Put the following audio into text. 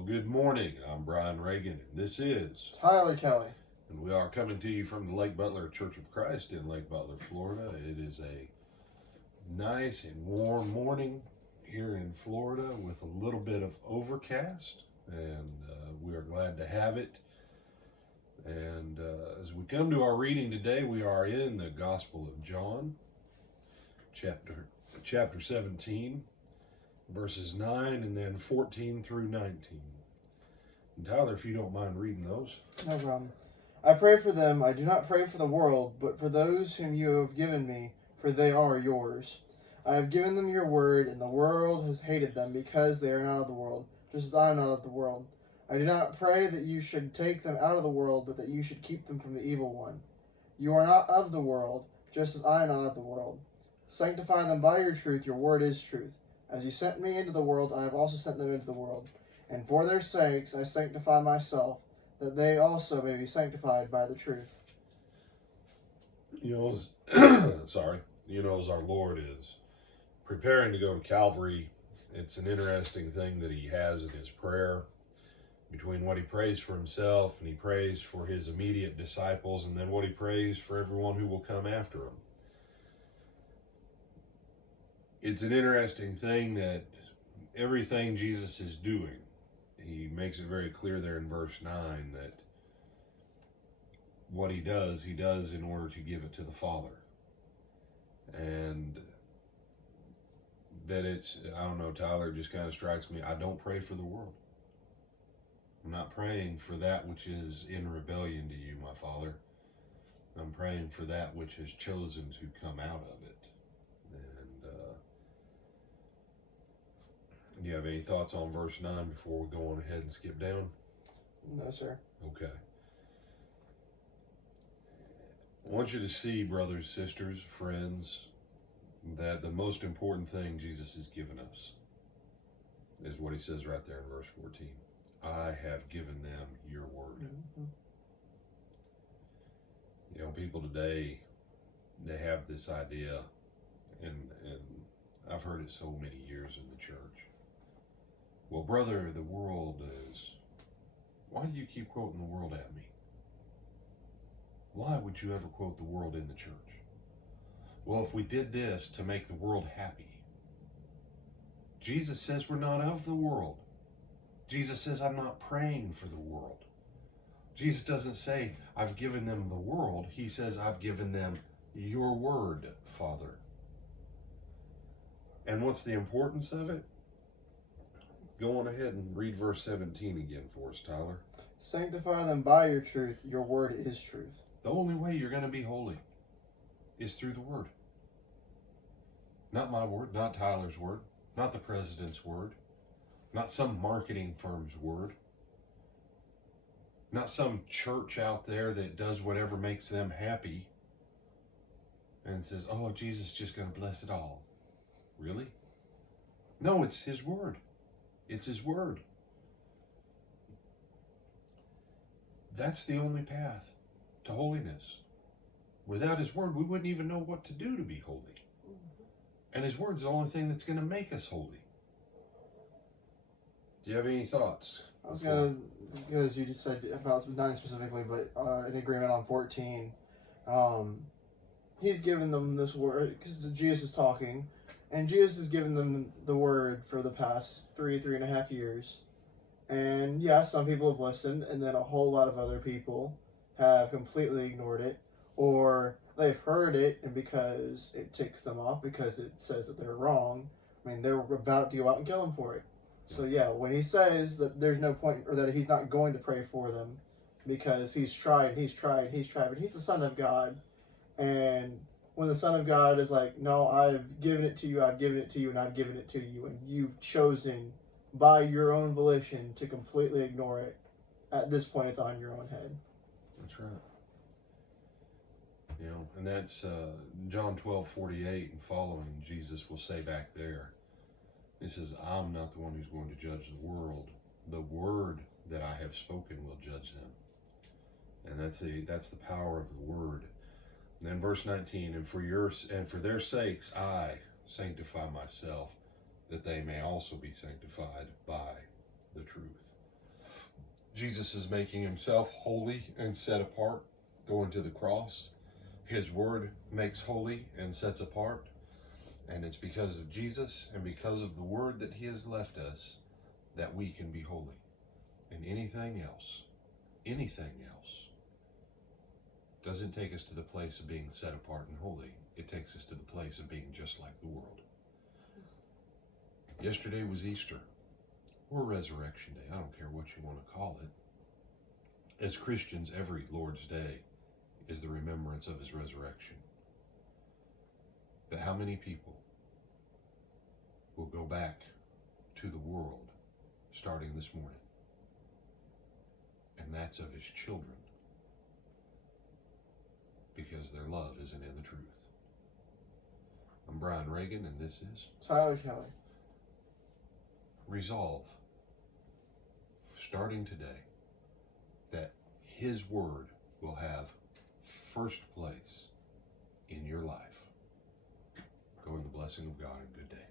Well, good morning. I'm Brian Reagan, and this is Tyler Kelly. And we are coming to you from the Lake Butler Church of Christ in Lake Butler, Florida. It is a nice and warm morning here in Florida with a little bit of overcast, and we are glad to have it. And as we come to our reading today, we are in the Gospel of John, chapter 17, verses 9 and then 14 through 19. And Tyler, if you don't mind reading those. No problem. I pray for them. I do not pray for the world, but for those whom you have given me, for they are yours. I have given them your word, and the world has hated them because they are not of the world, just as I am not of the world. I do not pray that you should take them out of the world, but that you should keep them from the evil one. You are not of the world, just as I am not of the world. Sanctify them by your truth. Your word is truth. As you sent me into the world, I have also sent them into the world. And for their sakes I sanctify myself, that they also may be sanctified by the truth. As our Lord is preparing to go to Calvary, it's an interesting thing that he has in his prayer, between what he prays for himself and he prays for his immediate disciples, and then what he prays for everyone who will come after him. It's an interesting thing that everything Jesus is doing, he makes it very clear there in verse 9 that what he does in order to give it to the Father. And that I don't know, Tyler, it just kind of strikes me, I don't pray for the world. I'm not praying for that which is in rebellion to you, my Father. I'm praying for that which has chosen to come out of it. And do you have any thoughts on verse 9 before we go on ahead and skip down? No, sir. Okay. I want you to see, brothers, sisters, friends, that the most important thing Jesus has given us is what he says right there in verse 14. I have given them your word. Mm-hmm. You know, people today, they have this idea, and I've heard it so many years in the church. Well, brother, the world is... Why do you keep quoting the world at me? Why would you ever quote the world in the church? Well, if we did this to make the world happy. Jesus says we're not of the world. Jesus says I'm not praying for the world. Jesus doesn't say I've given them the world. He says I've given them your word, Father. And what's the importance of it? Go on ahead and read verse 17 again for us, Tyler. Sanctify them by your truth. Your word is truth. The only way you're going to be holy is through the word. Not my word, not Tyler's word, not the president's word, not some marketing firm's word, not some church out there that does whatever makes them happy and says, oh, Jesus is just going to bless it all. Really? No, it's his word. It's his word. That's the only path to holiness. Without his word, we wouldn't even know what to do to be holy. And his word's the only thing that's going to make us holy. Do you have any thoughts? I was going to, because you just said about 9 specifically, but in agreement on 14, he's given them this word, because Jesus is talking, and Jesus has given them the word for the past 3.5 years. And yeah, some people have listened, and then a whole lot of other people have completely ignored it, or they've heard it, and because it ticks them off, because it says that they're wrong, I mean, they're about to go out and kill them for it. So yeah, when he says that there's no point, or that he's not going to pray for them, because he's tried, but he's the Son of God, and when the Son of God is like, no, I've given it to you, and I've given it to you, and you've chosen by your own volition to completely ignore it, at this point it's on your own head. That's right. You know, and that's John 12:48 and following. Jesus will say back there, he says, I'm not the one who's going to judge the world. The word that I have spoken will judge them. And that's the power of the word. And then verse 19, and for their sakes I sanctify myself, that they may also be sanctified by the truth. Jesus is making himself holy and set apart, going to the cross. His word makes holy and sets apart. And it's because of Jesus and because of the word that he has left us that we can be holy. And anything else doesn't take us to the place of being set apart and holy. It takes us to the place of being just like the world. Yesterday was Easter, or Resurrection Day. I don't care what you want to call it. As Christians, every Lord's Day is the remembrance of his resurrection. But how many people will go back to the world starting this morning? And that's of his children, because their love isn't in the truth. I'm Brian Reagan, and this is Tyler Kelly. Resolve, starting today, that his word will have first place in your life. Go in the blessing of God, and good day.